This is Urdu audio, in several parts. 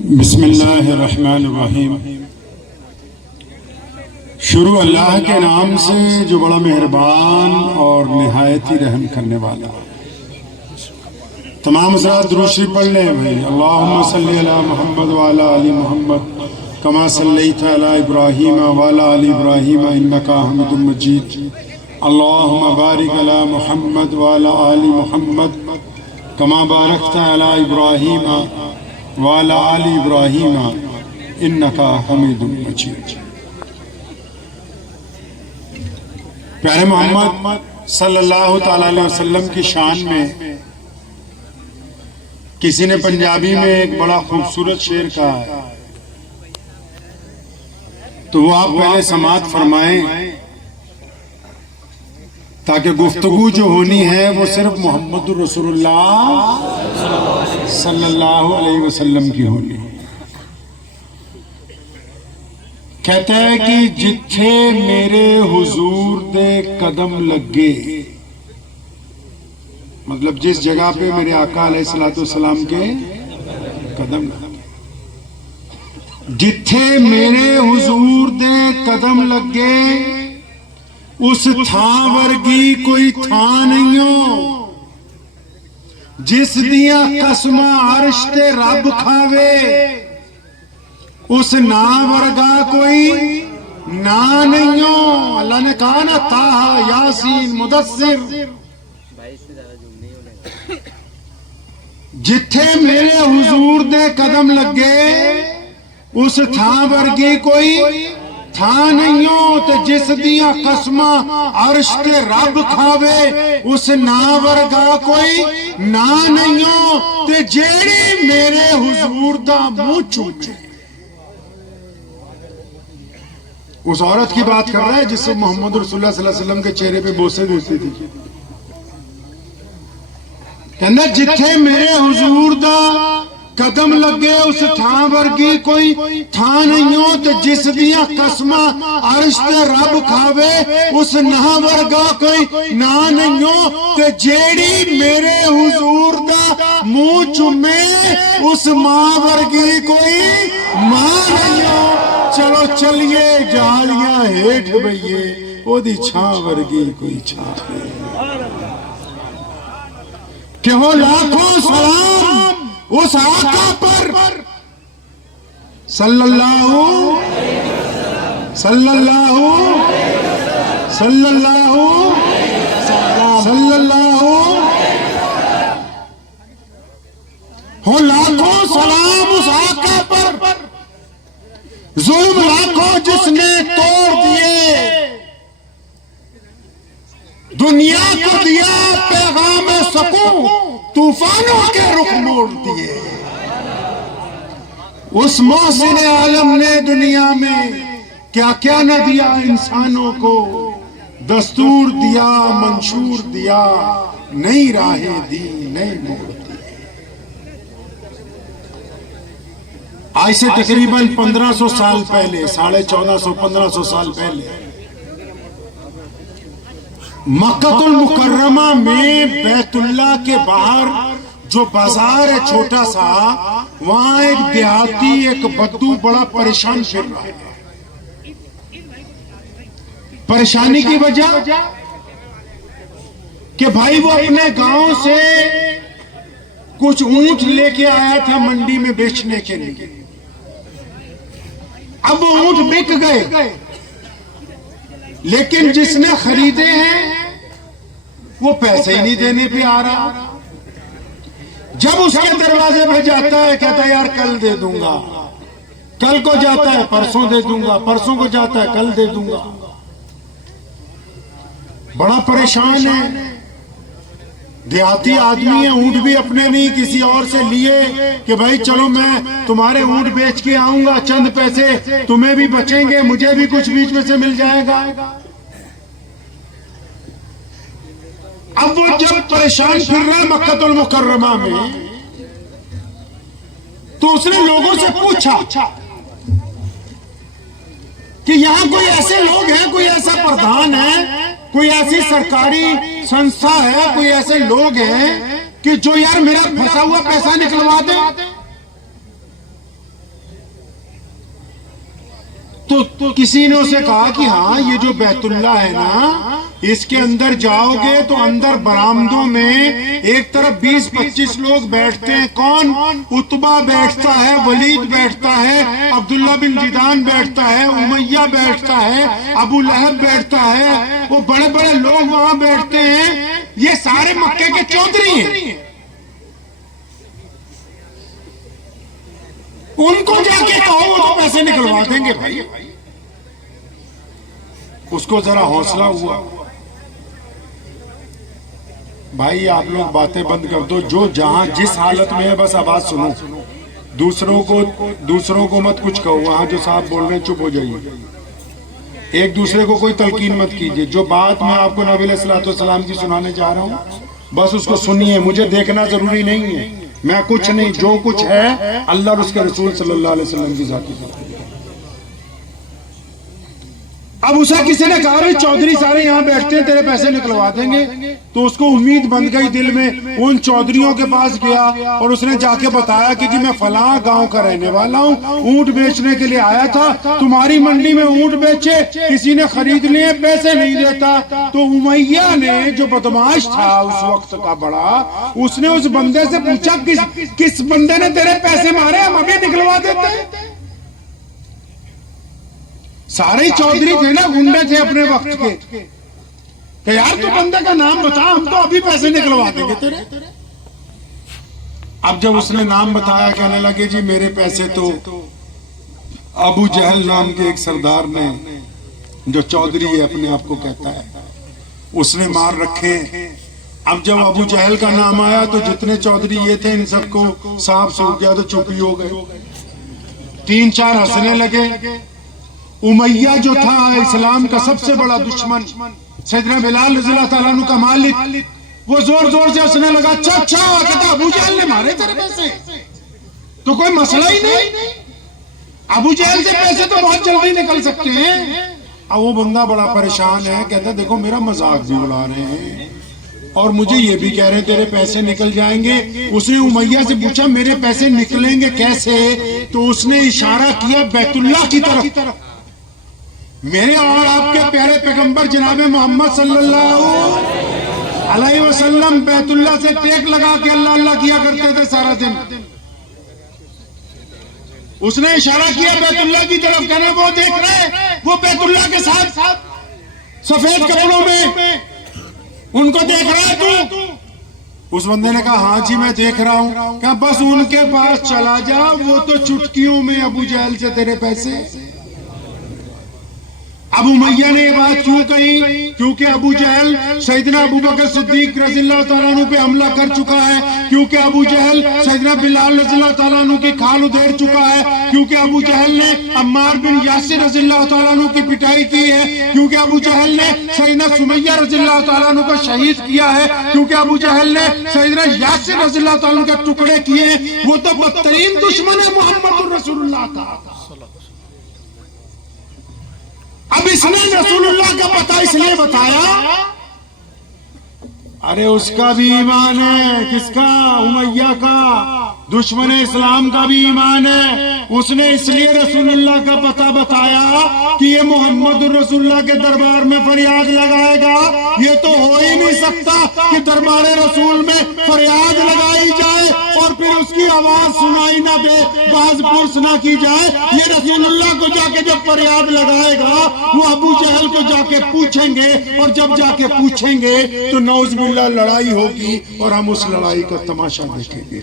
بسم اللہ الرحمن الرحیم۔ شروع اللہ کے نام سے جو بڑا مہربان اور نہایت ہی رحم کرنے والا۔ تمام حضرات درود شریف پڑھ لیں بھائی۔ اللہم صلی علی محمد وعلی آل محمد کما صلیت علی ابراہیم وعلی آل ابراہیم انکا حمید مجید۔ اللہم بارک علی محمد وعلی آل محمد کما بارکت علی ابراہیم وعلی آل ابراہیم انکا حمید مجید۔ پیارے محمد صلی اللہ تعالی علیہ وسلم کی شان میں کسی نے پنجابی میں ایک بڑا خوبصورت شعر کہا ہے، تو وہ آپ پہلے سماعت فرمائیں تاکہ گفتگو جو ہونی ہے وہ صرف محمد رسول اللہ صلی اللہ علیہ وسلم کی ہونی ہے۔ کہتا ہے کہ جتھے میرے حضور دے قدم لگے، مطلب جس جگہ پہ میرے آقا علیہ السلام کے قدم لگے، جتھے میرے حضور دے قدم لگے اس تھاں ورگی کوئی تھاں نہیں ہو، جس دیاں قسماں عرش تے رب کھاوے اس نا ورگا کوئی نا نہیں ہو۔ اللہ نے کہا نا طٰہٰ یاسین مدثر، جتھے میرے حضور دے قدم لگے اس تھاں ورگی کوئی تھاں نہیں ہو، تے جس دیاں قسماں عرش تے رب کھاوے اس نا ورگا کوئی نا نہیں ہو، تے جیڑی میرے حضور دا منہ چومے۔ اس عورت کی بات کر رہا ہے جس سے محمد رسول اللہ صلی اللہ علیہ وسلم کے چہرے پہ بوسے دیتی تھی۔ کہنا جتھے میرے حضور دا قدم لگے اس تھاں ورگی کوئی تھاں نہیں ہو، تے جس دیاں قسماں عرش تے رب کھاوے اس نا ورگا کوئی نا نہیں ہو، تے جیڑی میرے حضور دا منہ چومے اس ماں ورگی کوئی ماں نہیں ہو۔ چلو چلیے جالیاں ہیٹھ بھئیے او دی چھاں ورگی کوئی چھاں کہ ہو لاکھوں سلام اس آقا پر صلی اللہ صلی اللہ صلی اللہ صلی اللہ، ہو لاکھوں سلام اس آقا پر، ظلم لاکھوں جس نے توڑ دیے، دنیا کو دیا پیغام سکون، طوفانوں کے رخ موڑ دیے۔ اس محسن عالم نے دنیا میں کیا کیا نہ دیا انسانوں کو، دستور دیا منشور دیا، نئی راہیں دی نئی موڑ دی۔ آج سے تقریباً 1500 سال پہلے، 1450-1500 سال پہلے مکہ المکرمہ میں بیت اللہ کے باہر جو بازار ہے چھوٹا سا، وہاں ایک دیہاتی ایک بدو بڑا پریشان پھر رہا ہے۔ پریشانی کی وجہ کہ بھائی وہ اپنے گاؤں سے کچھ اونٹ لے کے آیا تھا منڈی میں بیچنے کے لیے۔ اب وہ اونٹ بک گئے، لیکن جس نے خریدے ہیں وہ پیسے ہی نہیں دینے پہ آ رہا۔ جب اس کے دروازے پہ جاتا ہے کہتا ہے یار کل دے دوں گا، کل کو جاتا ہے پرسوں دے دوں گا، پرسوں کو جاتا ہے کل دے دوں گا۔ بڑا پریشان ہے، دیہاتی آدمی ہے، اونٹ بھی اپنے نہیں کسی اور سے لیے کہ بھائی چلو میں تمہارے اونٹ بیچ کے آؤں گا، چند پیسے تمہیں بھی بچیں گے، مجھے بھی کچھ بیچ میں سے مل جائے گا۔ اب وہ جب پریشان پھر رہا مکہ المکرمہ میں، تو اس نے لوگوں سے پوچھا کہ یہاں کوئی ایسے لوگ ہیں، کوئی ایسا پردھان ہے، کوئی ایسی سرکاری سنستھا ہے، کوئی ایسے لوگ ہیں کہ جو یار میرا پھنسا ہوا پیسہ نکلوا دے۔ تو کسی نے اسے کہا کہ ہاں یہ جو بیت اللہ ہے نا اس کے اندر جاؤ گے تو اندر برآمدوں میں ایک طرف 20-25 لوگ بیٹھتے ہیں. کون؟ عتبہ بیٹھتا ہے, ولید بیٹھتا ہے, عبداللہ بن جدان بیٹھتا ہے, امیہ بیٹھتا ہے, ابو لہب بیٹھتا ہے, وہ بڑے بڑے لوگ وہاں بیٹھتے ہیں. یہ سارے مکے کے چودھری ہیں. ان کو جا کے کہو وہ تو پیسے نکلوا دیں گے. بھائی اس کو ذرا حوصلہ ہوا. بھائی آپ لوگ باتیں بند کر دو, جو جہاں جس حالت میں ہے بس آواز سنو, دوسروں کو مت کچھ کہو. وہاں جو صاحب بول رہے ہیں چپ ہو جائیے, ایک دوسرے کو کوئی تلقین مت کیجیے. جو بات میں آپ کو نبی علیہ الصلوۃ والسلام کی سنانے جا رہا ہوں بس اس کو سنیے, مجھے دیکھنا ضروری نہیں ہے, میں کچھ نہیں, جو کچھ ہے اللہ اور اس کے رسول صلی اللہ علیہ وسلم کی ذاتی بات ہے. اب اسے کسی نے کہا بھائی چودھری سارے یہاں بیٹھتے ہیں تیرے پیسے نکلوا دیں گے, تو اس کو امید بن گئی دل میں. ان چودھریوں کے پاس گیا اور اس نے جا کے بتایا کہ جی میں فلاں گاؤں کا رہنے والا ہوں, اونٹ بیچنے کے لیے آیا تھا, تمہاری منڈی میں اونٹ بیچے, کسی نے خرید لیے, پیسے نہیں دیتا. تو امیہ نے جو بدماش تھا اس وقت کا بڑا, اس نے اس بندے سے پوچھا کس بندے نے تیرے پیسے مارے, ہم ابھی نکلوا دیتے ہیں. سارے چودھری تھے نا, گنڈے تھے اپنے وقت کے, کہ یار تو بندے کا نام بتا, ہم تو ابھی پیسے نکلوا دیں گے تیرے. اب جب اس نے نام بتایا کہنے لگے جی میرے پیسے تو ابو جہل نام کے ایک سردار نے, جو چودھری ہے اپنے آپ کو کہتا ہے, اس نے مار رکھے. اب جب ابو جہل کا نام آیا تو جتنے چودھری یہ تھے ان سب کو صاف سوکھ گیا, تو چپ ہی ہو گئے. 3-4 ہنسنے لگے. امیہ جو تھا اسلام کا سب سے بڑا دشمن, سیدنا بلال رضی اللہ تعالیٰ عنہ کا مالک, وہ زور زور سے ہنسنے لگا. اچھا کہتا ابو جہل نے مارے تیرے پیسے, تو کوئی مسئلہ ہی نہیں, ابو جہل سے پیسے تو بہت جلدی نکل سکتے ہیں. اب وہ بندہ بڑا پریشان ہے, کہتا دیکھو میرا مذاق بھی اڑا رہے ہیں اور مجھے یہ بھی کہہ رہے ہیں تیرے پیسے نکل جائیں گے. اس نے امیہ سے پوچھا میرے پیسے نکلیں گے کیسے, تو اس نے اشارہ کیا بیت اللہ کی طرف. میرے اور آپ کے پیارے پیغمبر جناب محمد صلی اللہ علیہ وسلم بیت اللہ سے ٹیک لگا کے اللہ اللہ کیا کرتے تھے سارا دن. اس نے اشارہ کیا بیت اللہ کی طرف, کہنا وہ دیکھ رہے, وہ بیت اللہ کے ساتھ سفید کپڑوں میں, ان کو دیکھ رہا ہے تو. اس بندے نے کہا ہاں جی میں دیکھ رہا ہوں. کہا بس ان کے پاس چلا جا, وہ تو چٹکیوں میں ابو جہل سے تیرے پیسے. ابو امیہ نے یہ بات کیوں کہی, کیونکہ ابو جہل سیدنا ابو بکر صدیق رضی اللہ تعالیٰ عنہ پہ حملہ کر چکا ہے, کیونکہ ابو جہل سیدنا بلال رضی اللہ تعالیٰ عنہ کی کھال ادھیڑ چکا ہے, کیونکہ ابو جہل نے عمار بن یاسر رضی اللہ تعالیٰ عنہ کی پٹائی کی ہے, کیونکہ ابو جہل نے سیدنا سمیہ رضی اللہ تعالیٰ عنہ کو شہید کیا ہے, کیونکہ ابو جہل نے سیدنا یاسر رضی اللہ تعالیٰ عنہ کے ٹکڑے کیے ہیں. وہ تو بدترین دشمن ہے محمد رسول اللہ کا. اب اس نے رسول اللہ کا پتہ اس لیے بتایا, ارے اس کا بھی ایمان ہے. کس کا؟ امیہ کا, دشمن اسلام کا بھی ایمان ہے. اس نے اس لیے رسول اللہ کا پتہ بتایا کہ یہ محمد رسول اللہ کے دربار میں فریاد لگائے گا. یہ تو ہو ہی نہیں سکتا کہ دربار رسول میں فریاد لگائی جائے اور پھر اس کی آواز سنائی نہ دے, باز پرس نہ کی جائے. یہ رسول اللہ کو جا کے جب فریاد لگائے گا وہ ابو جہل کو جا کے پوچھیں گے, اور جب جا کے پوچھیں گے تو نعوذ باللہ لڑائی ہوگی اور ہم اس لڑائی کا تماشا دیکھیں گے.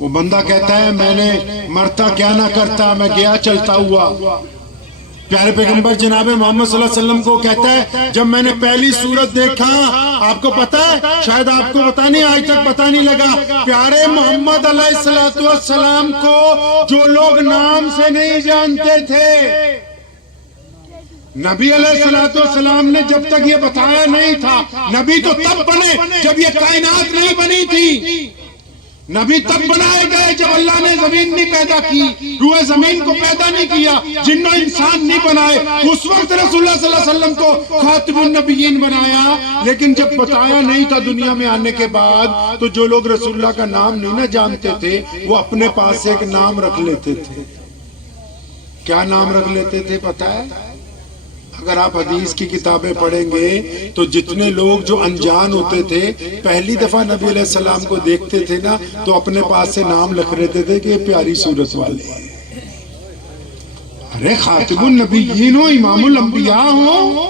وہ بندہ کہتا ہے میں نے مرتا کیا نہ کرتا, میں گیا چلتا ہوا. پیارے پیغمبر جناب محمد صلی اللہ علیہ وسلم کو کہتا ہے جب میں نے پہلی صورت دیکھا, آپ کو پتا ہے, شاید آپ کو پتا نہیں, آج تک پتا نہیں لگا, پیارے محمد علیہ السلام کو جو لوگ نام سے نہیں جانتے تھے, نبی علیہ السلام نے جب تک یہ بتایا نہیں تھا, نبی تو تب بنے جب یہ کائنات نہیں بنی تھی. نبی تب بنائے گئے جب اللہ نے زمین نہیں پیدا کی, روح زمین کو پیدا نہیں کیا, جن و انسان نہیں بنائے. اس وقت رسول اللہ صلی اللہ علیہ وسلم کو خاتم النبیین بنایا. لیکن جب بتایا نہیں تھا دنیا میں آنے کے بعد, تو جو لوگ رسول اللہ کا نام نہیں نہ جانتے تھے وہ اپنے پاس سے ایک نام رکھ لیتے تھے. کیا نام رکھ لیتے تھے پتہ ہے؟ اگر آپ حدیث کی کتابیں پڑھیں گے تو جتنے لوگ جو انجان ہوتے تھے پہلی دفعہ نبی علیہ السلام کو دیکھتے تھے نا تو اپنے پاس سے نام لکھ لیتے تھے کہ یہ پیاری صورت والے ہیں. ارے خاتم النبیین ہو، امام الانبیاء ہو،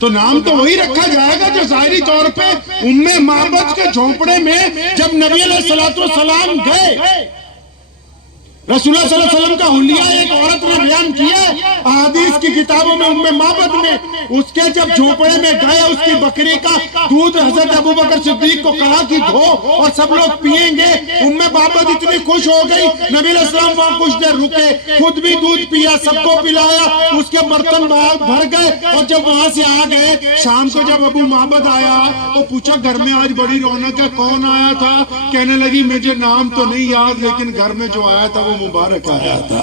تو نام تو وہی رکھا جائے گا جو ظاہری طور پہ ام معبد کے جھونپڑے میں جب نبی علیہ السلام گئے، رسول اللہ صلی اللہ علیہ وسلم کا حلیہ ایک عورت نے بیان کیا احادیث کی کتابوں میں، ام معبد میں. اس کے جب جھونپڑے میں گئے، اس کی بکری کا دودھ حضرت ابوبکر صدیق کو کہا کہ دھو اور سب لوگ پیئیں گے. ام معبد اتنی خوش ہو گئی، نبی علیہ السلام وہاں کچھ دیر رکے، خود بھی دودھ پیا، سب کو پلایا، اس کے برتن بھر گئے. اور جب وہاں سے آ گئے شام کو جب ابو معبد آیا تو پوچھا گھر میں آج بڑی رونق ہے، کون آیا تھا؟ کہنے لگی مجھے نام تو نہیں یاد، لیکن گھر میں جو آیا تھا وہ مبارک آیا تھا.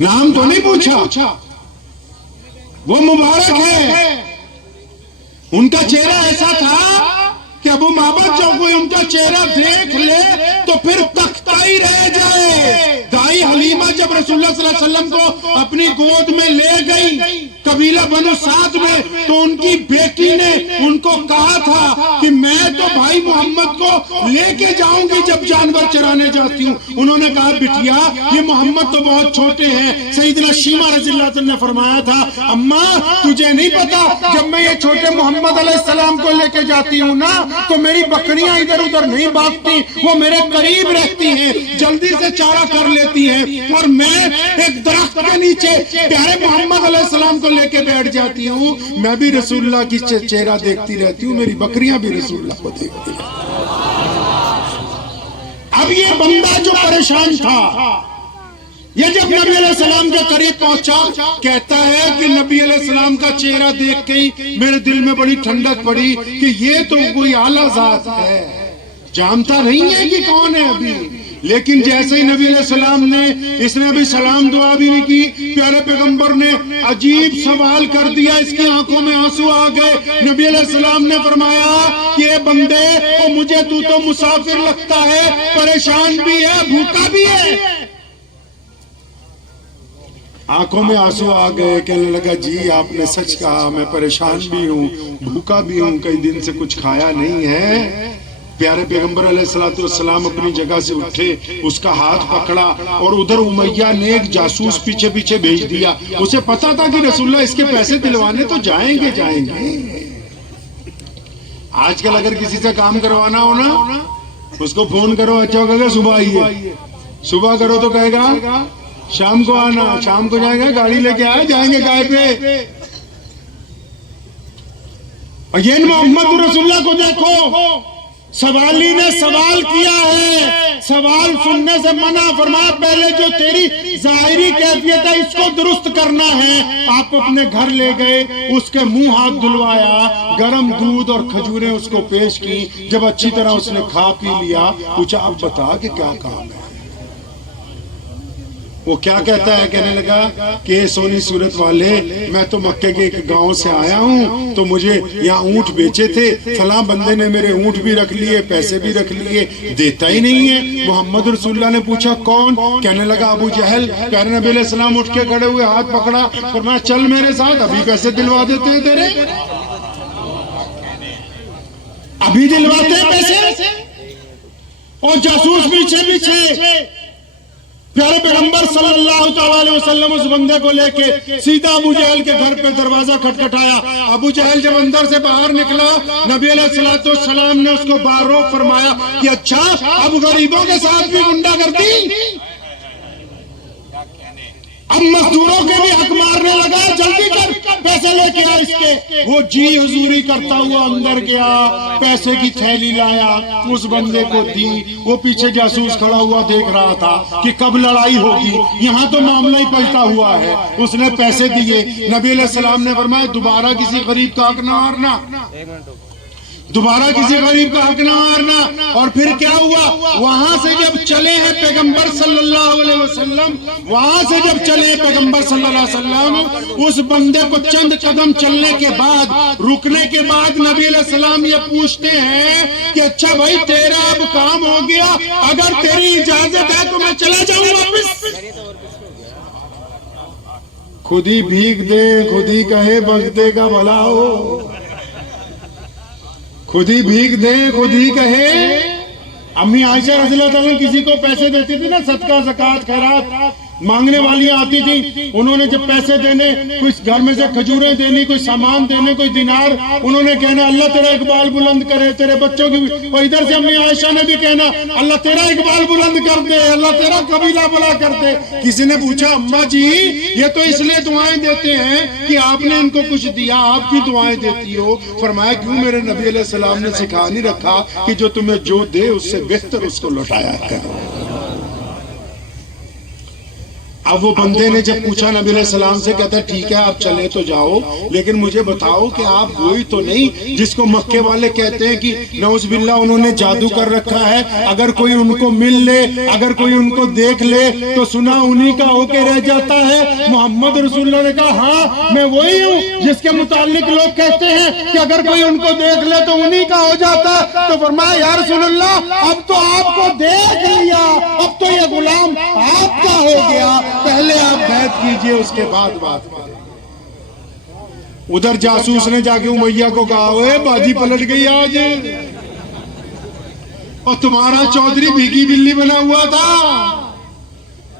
نام تو نہیں پوچھا، وہ مبارک ہے. ان کا چہرہ ایسا تھا کہ ابو معبد جو کوئی ان کا چہرہ دیکھ لے تو پھر تختہ ہی رہ جائے. دائی حلیمہ جب رسول اللہ صلی اللہ علیہ وسلم کو اپنی گود میں لے گئی قبیلہ بنو سعد میں، تو ان کی بیٹی نے ان کو کہا تھا کہ میں تو بھائی محمد کو لے کے جاؤں گی جب جانور چرانے جاتی ہوں. انہوں نے کہا بٹیا یہ محمد تو بہت چھوٹے ہیں. سیدنا شیمہ رضی اللہ عنہ نے فرمایا تھا اماں تجھے نہیں پتا جب میں یہ چھوٹے محمد علیہ السلام کو لے کے جاتی ہوں نا تو میری بکریاں ادھر ادھر نہیں بھاگتی، وہ میرے قریب رہتی ہیں، جلدی سے چارہ کر لیتی ہیں، اور میں ایک درخت کے نیچے پیارے محمد علیہ السلام کو لے کے بیٹھ جاتی ہوں. میں بھی رسول اللہ کی چہرہ دیکھتی رہتی ہوں، میری بکریاں بھی رسول اللہ کو دیکھتی ہیں. اب یہ بندہ جو پریشان تھا یہ جب نبی علیہ السلام کے قریب پہنچا کہتا ہے کہ نبی علیہ السلام کا چہرہ دیکھ کے ہی میرے دل میں بڑی ٹھنڈک پڑی کہ یہ تو کوئی اعلیٰ ذات ہے. جانتا نہیں ہے کہ کون ہے ابھی، لیکن جیسے ہی نبی علیہ السلام نے، اس نے ابھی سلام دعا بھی نہیں کی، پیارے پیغمبر نے عجیب سوال کر دیا، اس کی آنکھوں میں آنسو آ گئے. نبی علیہ السلام نے فرمایا کہ اے بندے او مجھے تو مسافر لگتا ہے، پریشان بھی ہے، بھوکا بھی ہے. آنکھوں میں آنسو آ گئے، کہنے لگا جی آپ نے سچ کہا، میں پریشان بھی ہوں، بھوکا بھی ہوں، کئی دن سے کچھ کھایا نہیں ہے. پیارے پیغمبر علیہ السلام اپنی جگہ سے اٹھے، اس کا ہاتھ پکڑا اور ادھر امیہ نے ایک جاسوس پیچھے پیچھے بھیج دیا. اسے پتا تھا کہ رسول اللہ اس کے پیسے دلوانے تو جائیں گے. آج کل اگر کسی سے کام کروانا ہو نا اس کو فون کرو، اچھا کہے گا صبح آئیے، صبح کرو تو کہے گا شام کو آنا، شام کو جائیں گے گاڑی لے کے آئے جائیں گے گائے پہ. اور یہ محمد رسول اللہ کو دیکھو، سوالی نے سوال کیا ہے، سوال سننے سے منع فرمایا پہلے جو تیری ظاہری کیفیت ہے اس کو درست کرنا ہے. آپ اپنے گھر لے گئے، اس کے منہ ہاتھ دھلوایا، گرم دودھ اور کھجوریں اس کو پیش کی. جب اچھی طرح اس نے کھا پی لیا پوچھا اب بتا کہ کیا کام ہے. وہ کیا کہتا ہے؟ کہنے لگا کہ سونی صورت والے میں تو مکے کے ایک گاؤں سے آیا ہوں، تو مجھے یہاں اونٹ بیچے تھے، فلاں بندے نے میرے اونٹ بھی رکھ لیے، پیسے بھی رکھ لیے، دیتا ہی نہیں ہے. محمد رسول اللہ نے پوچھا کون؟ کہنے لگا ابو جہل. کہنے نبی علیہ السلام اٹھ کے کھڑے ہوئے، ہاتھ پکڑا، فرمایا چل میرے ساتھ، ابھی پیسے دلوا دیتے ہیں تیرے، ابھی دلواتے ہیں پیسے. اور جاسوس پیچھے پیچھے پیارے پیغمبر صلی اللہ علیہ وسلم اس بندے کو لے کے سیدھا ابو جہل کے گھر پہ دروازہ کھٹکھٹایا. ابو جہل جب اندر سے باہر نکلا نبی علیہ السلام نے اس کو باہر روک فرمایا کہ اچھا اب غریبوں کے ساتھ بھی گنڈا کرتی، اب مزدوروں کے بھی حق مارنے لگا، جلدی کر پیسے لے کے آ اس کے. وہ جی حضوری کرتا ہوا اندر گیا، پیسے کی تھیلی لایا، اس بندے کو دی. وہ پیچھے جاسوس کھڑا ہوا دیکھ رہا تھا کہ کب لڑائی ہوگی، یہاں تو معاملہ ہی پلٹا ہوا ہے. اس نے پیسے دیے. نبی علیہ السلام نے فرمایا دوبارہ کسی غریب کا حق نہ مارنا. دوبارہ کسی غریب کا حق نہ مارنا۔ اور پھر کیا ہوا؟ وہاں سے جب چلے ہیں پیغمبر صلی اللہ علیہ وسلم، وہاں سے جب چلے پیغمبر صلی اللہ علیہ وسلم، اس بندے کو چند قدم چلنے کے بعد، رکنے کے بعد نبی علیہ السلام یہ پوچھتے ہیں کہ اچھا بھائی تیرا اب کام ہو گیا، اگر تیری اجازت ہے تو میں چلا جاؤں واپس۔ خود ہی بھیگ دے، خود ہی کہے بغدے کا بھلا ہو، خود ہی بھیگ دے، خود ہی کہے۔ امی عائشہ رضی اللہ تعالیٰ کسی کو پیسے دیتی تھی نا، صدقہ زکوٰۃ خیرات مانگنے والیاں آتی تھی، انہوں نے جب پیسے دینے، کوئی گھر میں سے کھجوریں دینی، کوئی سامان دینے، کوئی دینار، انہوں نے کہنا اللہ تیرا اقبال بلند کرے، تیرے بچوں کی بھی، اور ادھر سے امی عائشہ نے بھی کہنا اللہ تیرا اقبال بلند کر دے، اللہ تیرا قبیلہ بلا کر دے۔ کسی نے پوچھا اماں جی یہ تو اس لیے دعائیں دیتے ہیں کہ آپ نے ان کو کچھ دیا، آپ کی دعائیں دیتی ہو۔ فرمایا کیوں؟ میرے نبی علیہ السلام نے سکھا نہیں رکھا کہ جو تمہیں جو دے اس سے بہتر اس کو لوٹایا کرو۔ اب وہ بندے نے جب پوچھا نبی علیہ السلام سے، کہتا ہے ٹھیک ہے آپ چلے تو جاؤ، لیکن مجھے بتاؤ کہ آپ وہی تو نہیں جس کو مکے والے کہتے ہیں کہ نعوذ باللہ انہوں نے جادو کر رکھا ہے، اگر کوئی ان کو مل لے، اگر کوئی ان کو دیکھ لے تو سنا انہی کا ہو کے رہ جاتا ہے۔ محمد رسول اللہ نے کہا ہاں میں وہی ہوں جس کے متعلق لوگ کہتے ہیں کہ اگر کوئی ان کو دیکھ لے تو انہی کا ہو جاتا ہے۔ تو فرمایا یا رسول اللہ اب تو آپ کو دیکھ لیا، اب تو یہ غلام آپ کا ہو گیا، پہلے آپ بیعت کیجئے اس کے بعد بات کریں۔ ادھر جاسوس نے جا کے امیہ کو کہا اوے باجی پلٹ گئی آج، اور تمہارا چودھری بھیگی بلی بنا ہوا تھا۔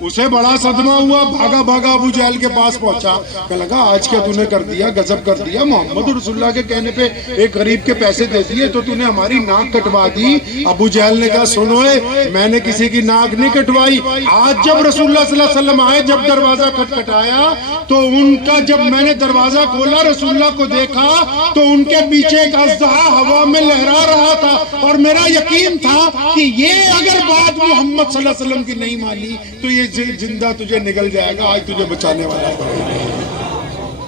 اسے بڑا صدمہ ہوا، بھاگا بھاگا ابو جہل کے پاس پہنچا، کہنے لگا آج کیا تُو نے کر دیا، غضب کر دیا، محمد رسول اللہ کے کہنے پہ ایک غریب کے پیسے دے دیے تو تُو نے ہماری ناک کٹوا دی۔ ابو جہل نے کہا سنوئے میں نے کسی کی ناک نہیں کٹوائی، آج جب رسول اللہ صلی اللہ علیہ وسلم آئے، جب دروازہ کھٹکھٹایا تو ان کا جب میں نے دروازہ کھولا رسول اللہ کو دیکھا تو ان کے پیچھے ایک اژدہا ہوا میں لہرا رہا تھا، اور میرا یقین تھا کہ یہ اگر بات محمد صلی اللہ علیہ وسلم کی نہیں مانی تو یہ زندہ تجھے نگل جائے گا، آج تجھے بچانے والا ہے۔